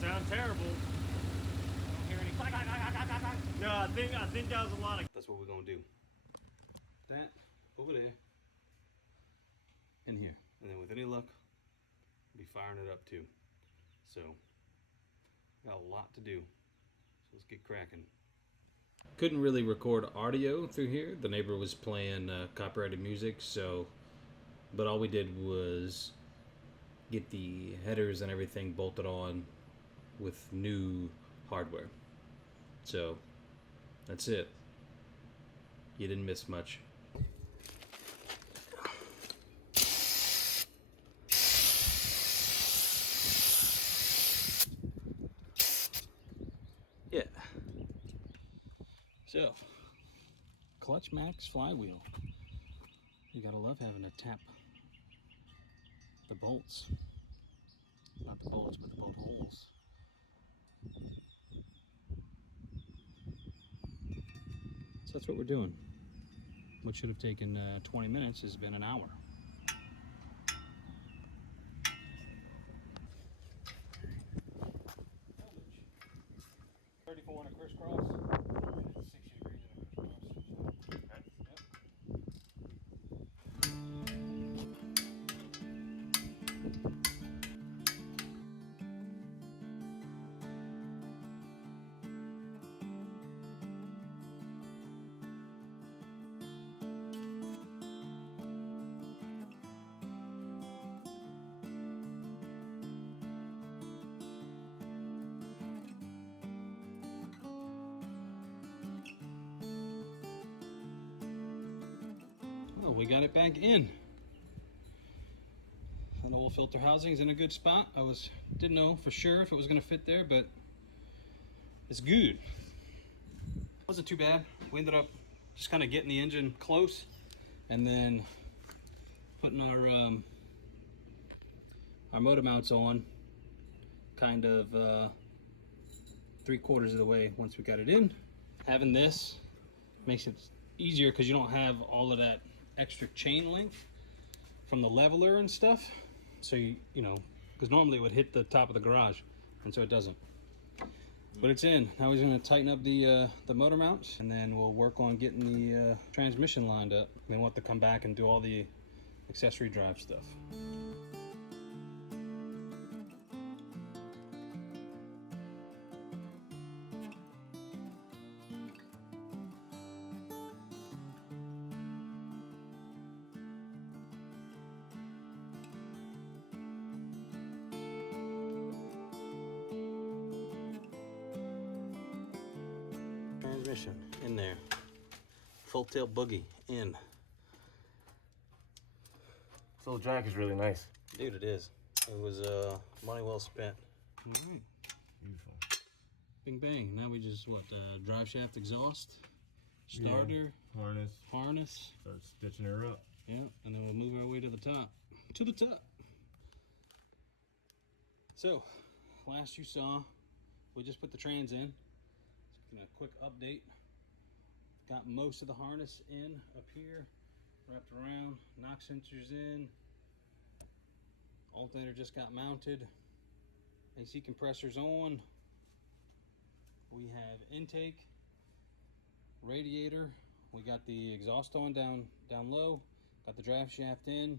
sound terrible. Don't hear any clack, clack, clack, clack, clack, clack. No, I think that was a lot of. That's what we're gonna do. That over there, in here, and then with any luck, we'll be firing it up too. So, got a lot to do. So let's get cracking. Couldn't really record audio through here. The neighbor was playing copyrighted music, so. But all we did was get the headers and everything bolted on with new hardware. So that's it. You didn't miss much. Yeah. So, Clutch Max flywheel. You gotta love having to tap the bolts. Not the bolts, but the bolt holes. So that's what we're doing. What should have taken 20 minutes has been an hour. $34 on a crisscross. 60 degrees in a crisscross. Okay. Yep. Oh, we got it back in. That old filter housing is in a good spot. Didn't know for sure if it was going to fit there, but it's good. Wasn't too bad. We ended up just kind of getting the engine close and then putting our motor mounts on kind of 3/4 of the way once we got it in. Having this makes it easier because you don't have all of that extra chain length from the leveler and stuff. So you know, because normally it would hit the top of the garage, and so it doesn't. But it's in. Now we're going to tighten up the motor mounts, and then we'll work on getting the transmission lined up. Then we'll have to come back and do all the accessory drive stuff. Transmission in there. Full tail boogie in. This little jack is really nice. Dude, it is. It was money well spent. All right. Beautiful. Bing bang. Now we just drive shaft exhaust, starter, yeah. harness. Start stitching her up. Yeah, and then we'll move our way to the top. To the top. So, last you saw, we just put the trans in. A quick update. Got most of the harness in up here, wrapped around, knock sensors in, alternator just got mounted, AC compressors on, we have intake, radiator, we got the exhaust on down low, got the drive shaft in.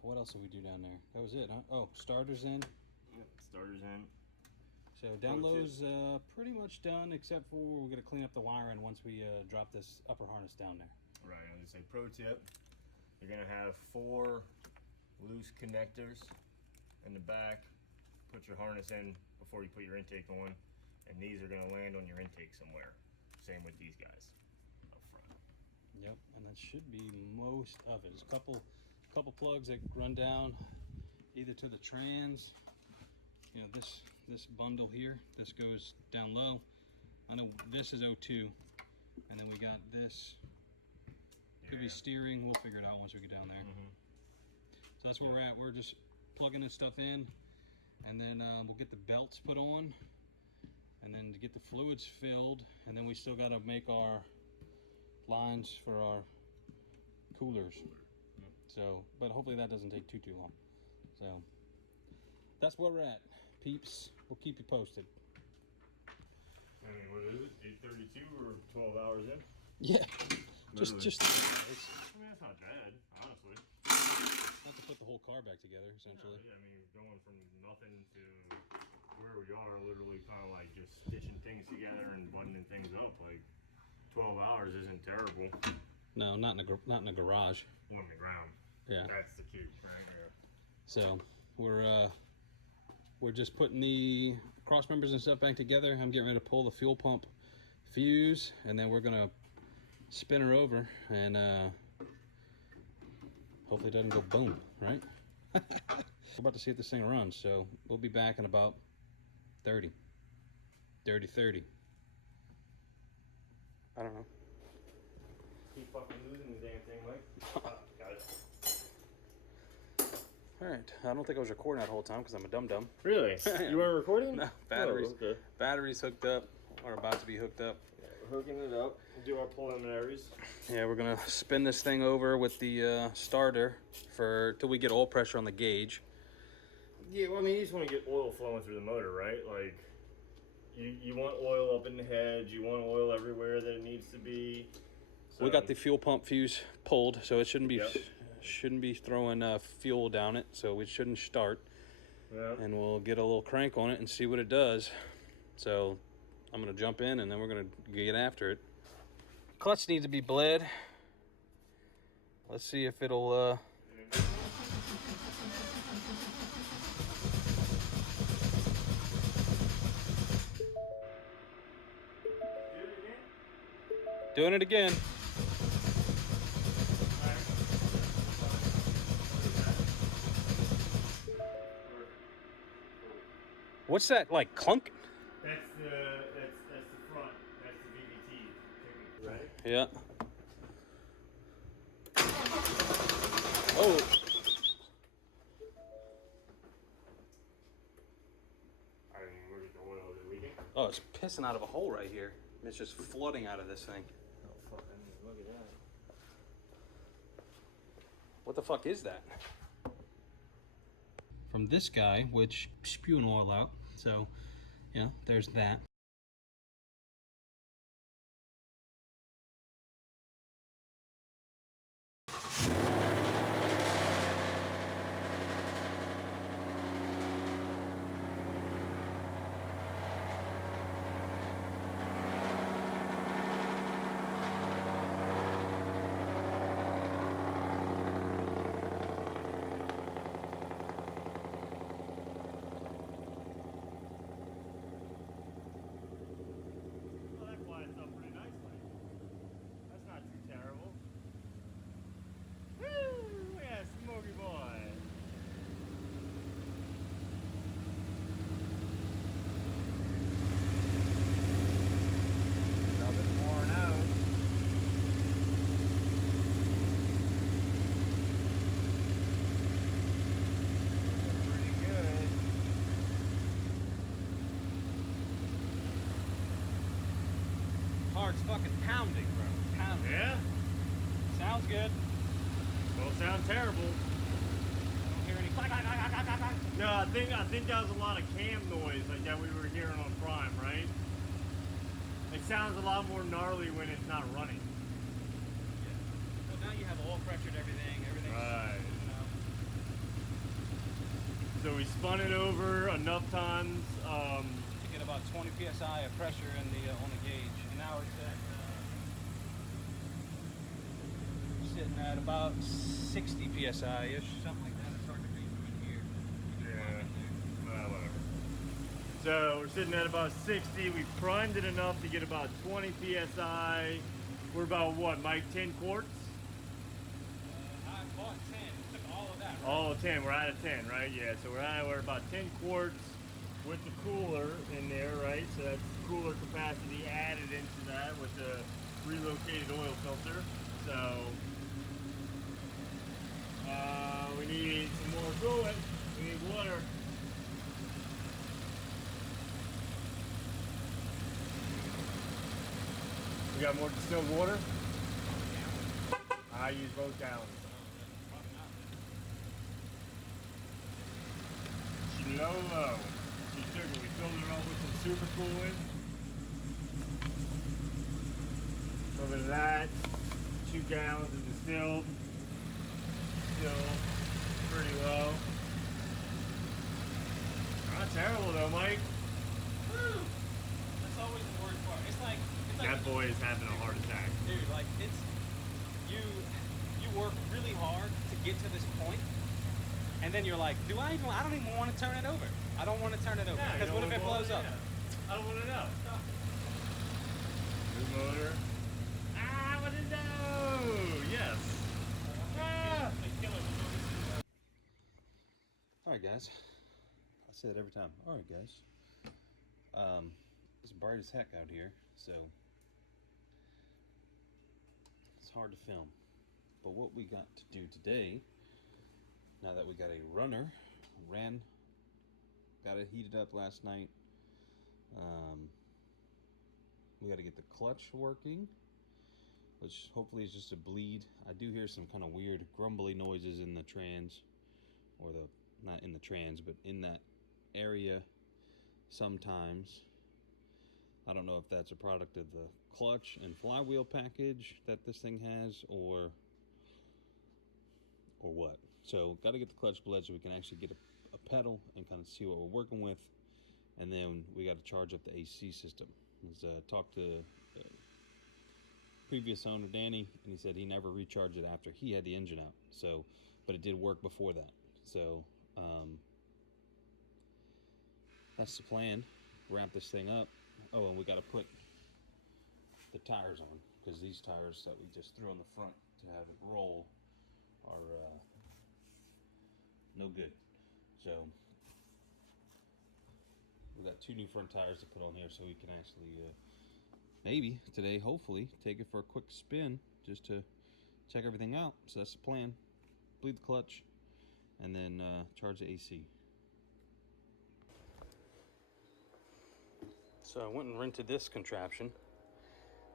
What else did we do down there? That was it, huh? Oh, starters in. Yep, starters in. So down low's pretty much done, except for we're gonna clean up the wiring once we drop this upper harness down there. Right, I was gonna say pro tip, you're gonna have 4 loose connectors in the back. Put your harness in before you put your intake on, and these are gonna land on your intake somewhere. Same with these guys up front. Yep, and that should be most of it. There's a couple plugs that run down either to the trans. You know, this bundle here, this goes down low. I know this is O2, and then we got this. Could be steering. We'll figure it out once we get down there. So that's where we're at. We're just plugging this stuff in, and then we'll get the belts put on, and then to get the fluids filled, and then we still got to make our lines for our coolers. So, but hopefully that doesn't take too long. So that's where we're at. peeps. We'll keep you posted. I mean, what is it? 8:32 or 12 hours in? Yeah. Literally. Just. I mean, that's not bad, honestly. Have to put the whole car back together, essentially. Yeah, I mean, going from nothing to where we are, literally kind of like just stitching things together and buttoning things up. Like 12 hours isn't terrible. No, not in a garage. On the ground. Yeah. That's the key, right here. So we're just putting the cross members and stuff back together. I'm getting ready to pull the fuel pump fuse, and then we're gonna spin her over, and hopefully it doesn't go boom, right? We're about to see if this thing runs, so we'll be back in about 30. Dirty 30. I don't know. Keep fucking losing the damn thing, Mike. Got it. Alright, I don't think I was recording that whole time because I'm a dum-dum. Really? You weren't recording? No, batteries. Oh, okay. Batteries hooked up, or about to be hooked up. Yeah, we're hooking it up. We'll do our preliminaries. Yeah, we're gonna spin this thing over with the starter till we get oil pressure on the gauge. Yeah, well, I mean, you just want to get oil flowing through the motor, right? Like, you want oil up in the head, you want oil everywhere that it needs to be. So, We got the fuel pump fuse pulled, so it shouldn't be Yep. shouldn't be throwing fuel down it, so we shouldn't start. Yeah. And we'll get a little crank on it and see what it does. So I'm gonna jump in and then we're gonna get after it. Clutch needs to be bled. Let's see if it'll doing it again. What's that, like clunk? That's the front. That's the VVT, right? Yeah. Oh. I mean, where's the oil? Is it leaking? Oh, it's pissing out of a hole right here. It's just flooding out of this thing. Oh, fuck. I mean, look at that. What the fuck is that? From this guy, which spewing oil out. So, yeah, there's that. Well, that quiets up pretty nicely. That's not too terrible. Woo! Yeah, smoky boy. Nothing worn out. Pretty good. Heart's fucking pounding, bro. Pounding. Yeah? Sounds good. Don't sound terrible. I don't hear any clack, clack, clack, clack, clack, clack. No, I think that was a lot of cam noise like that we were hearing on Prime, right? It sounds a lot more gnarly when it's not running. Well, now you have oil pressured everything. Everything's Right. you know. So we spun it over enough times. To get about 20 psi of pressure in the on the gauge, and now it's at sitting at about 60 psi ish, something like that. It's hard to read from in here. Yeah. Well, whatever. So we're sitting at about 60. We primed it enough to get about 20 psi. We're about what, Mike? 10 quarts? I bought 10. Took all of that. Right? All 10. We're out of 10, right? Yeah. So we're about 10 quarts with the cooler in there, right? So that's cooler capacity added into that with the relocated oil filter. So we need some more coolant. We need water. We got more distilled water? I use both gallons. Low. sugar. We filled it up with some super coolant. A little bit of that. 2 gallons of distilled. Still pretty low. Not terrible though, Mike. Woo! That's always the worst part. It's like That boy is having a heart attack. dude, like it's you work really hard to get to this point, and then you're like, I don't even want to turn it over. I don't want to turn it over because what if it blows up? I don't want to know. New motor. I want to know. Yes. All right, guys. I say it every time. All right, guys. It's bright as heck out here, so it's hard to film. But what we got to do today, now that we got a runner, got it heated up last night. We got to get the clutch working, which hopefully is just a bleed. I do hear some kind of weird grumbly noises in the trans, or not in the trans, but in that area sometimes. I don't know if that's a product of the clutch and flywheel package that this thing has, or what. So got to get the clutch bled so we can actually get a pedal and kind of see what we're working with, and then we got to charge up the AC system. Talked to previous owner Danny, and he said he never recharged it after he had the engine out. So, but it did work before that. So that's the plan. Wrap this thing up. Oh, and we got to put the tires on, because these tires that we just threw on the front to have it roll are no good. So we got 2 new front tires to put on here, so we can actually maybe today, hopefully, take it for a quick spin just to check everything out. So that's the plan. Bleed the clutch and then charge the AC. So I went and rented this contraption.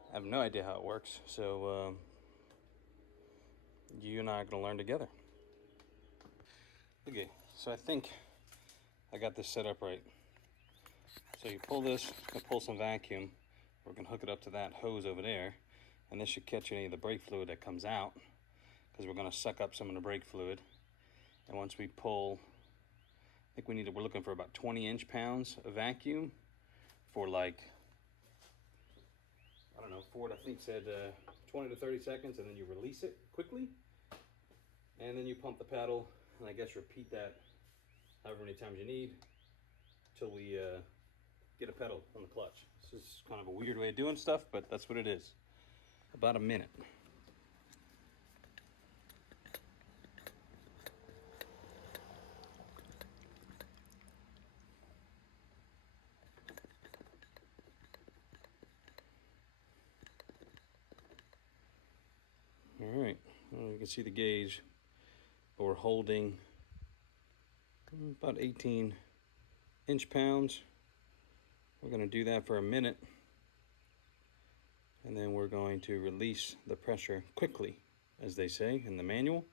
I have no idea how it works, so you and I are gonna learn together. Okay, so I think I got this set up right. So you pull this, and pull some vacuum. We're gonna hook it up to that hose over there, and this should catch any of the brake fluid that comes out, because we're gonna suck up some of the brake fluid. And once we pull, I think we're looking for about 20 inch-pounds of vacuum for like, I don't know, Ford I think said 20 to 30 seconds, and then you release it quickly, and then you pump the pedal, and I guess repeat that however many times you need till we get a pedal on the clutch. This is kind of a weird way of doing stuff, but that's what it is. About a minute. All right, well, you can see the gauge, but we're holding about 18 inch-pounds. We're going to do that for a minute, and then we're going to release the pressure quickly, as they say in the manual,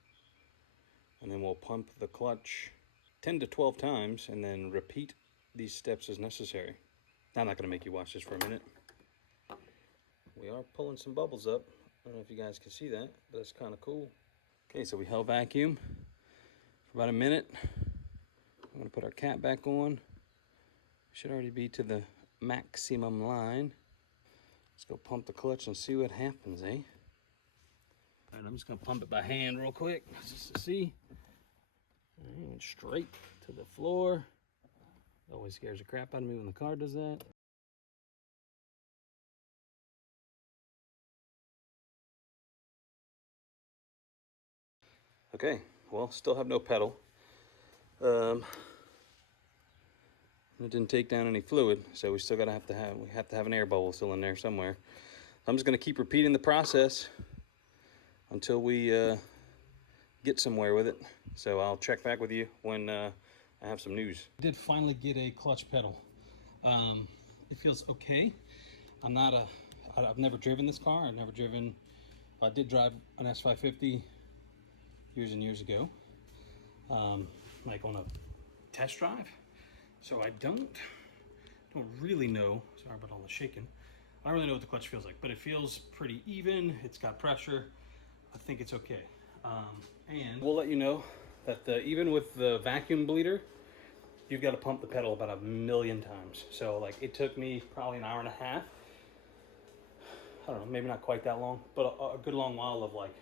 and then we'll pump the clutch 10 to 12 times and then repeat these steps as necessary. I'm not going to make you watch this for a minute. We are pulling some bubbles up. I don't know if you guys can see that, but it's kind of cool. Okay, so we held vacuum for about a minute. I'm going to put our cap back on. Should already be to the maximum line. Let's go pump the clutch and see what happens, eh? All right, I'm just going to pump it by hand real quick just to see. All right, straight to the floor. Always scares the crap out of me when the car does that. Okay, well, still have no pedal. It didn't take down any fluid, so we still have to have an air bubble still in there somewhere. I'm just gonna keep repeating the process until we get somewhere with it. So I'll check back with you when I have some news. I did finally get a clutch pedal. It feels okay. I've never driven this car. I did drive an S550 years and years ago, like on a test drive. So I don't really know, sorry about all the shaking. I don't really know what the clutch feels like, but it feels pretty even. It's got pressure. I think it's okay. And we'll let you know that even with the vacuum bleeder, you've got to pump the pedal about 1,000,000 times. So like it took me probably an hour and a half. I don't know, maybe not quite that long, but a good long while of like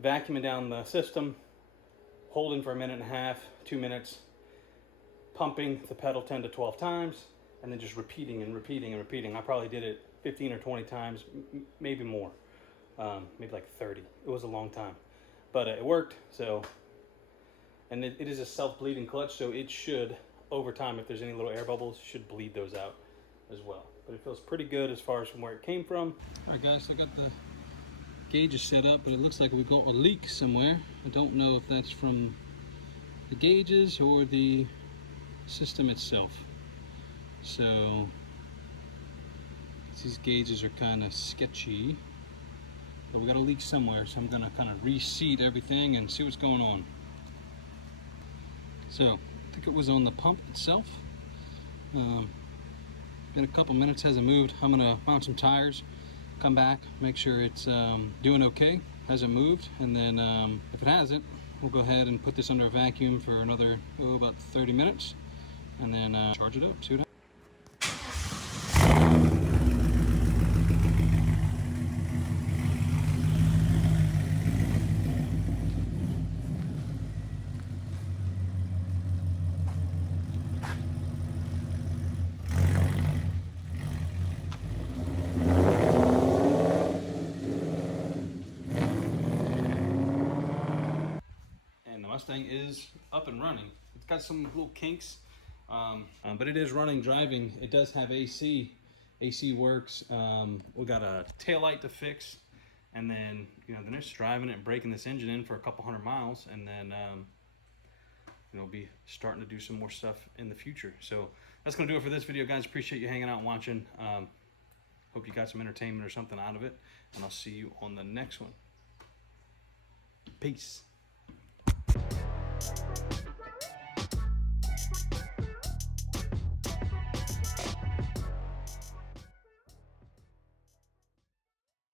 vacuuming down the system, holding for 1.5, 2 minutes, pumping the pedal 10 to 12 times, and then just repeating and repeating and repeating. I probably did it 15 or 20 times, maybe more, maybe like 30. It was a long time, but it worked. So, and it is a self-bleeding clutch, so it should, over time, if there's any little air bubbles, should bleed those out as well. But it feels pretty good as far as from where it came from. All right, guys, so I got the gauges set up, but it looks like we got a leak somewhere. I don't know if that's from the gauges or the system itself. So these gauges are kind of sketchy, but we got a leak somewhere, so I'm gonna kind of reseat everything and see what's going on. So I think it was on the pump itself. In a couple minutes, hasn't moved. I'm gonna mount some tires, come back, make sure it's doing okay, hasn't moved, and then if it hasn't, we'll go ahead and put this under a vacuum for another about 30 minutes, and then charge it up, see what happens. Mustang is up and running. It's got some little kinks, but it is running, driving. It does have AC. AC works. We got a taillight to fix, and then then it's driving it and breaking this engine in for a couple 100 miles, and then be starting to do some more stuff in the future. So that's gonna do it for this video, guys. Appreciate you hanging out and watching. Hope you got some entertainment or something out of it, and I'll see you on the next one. Peace.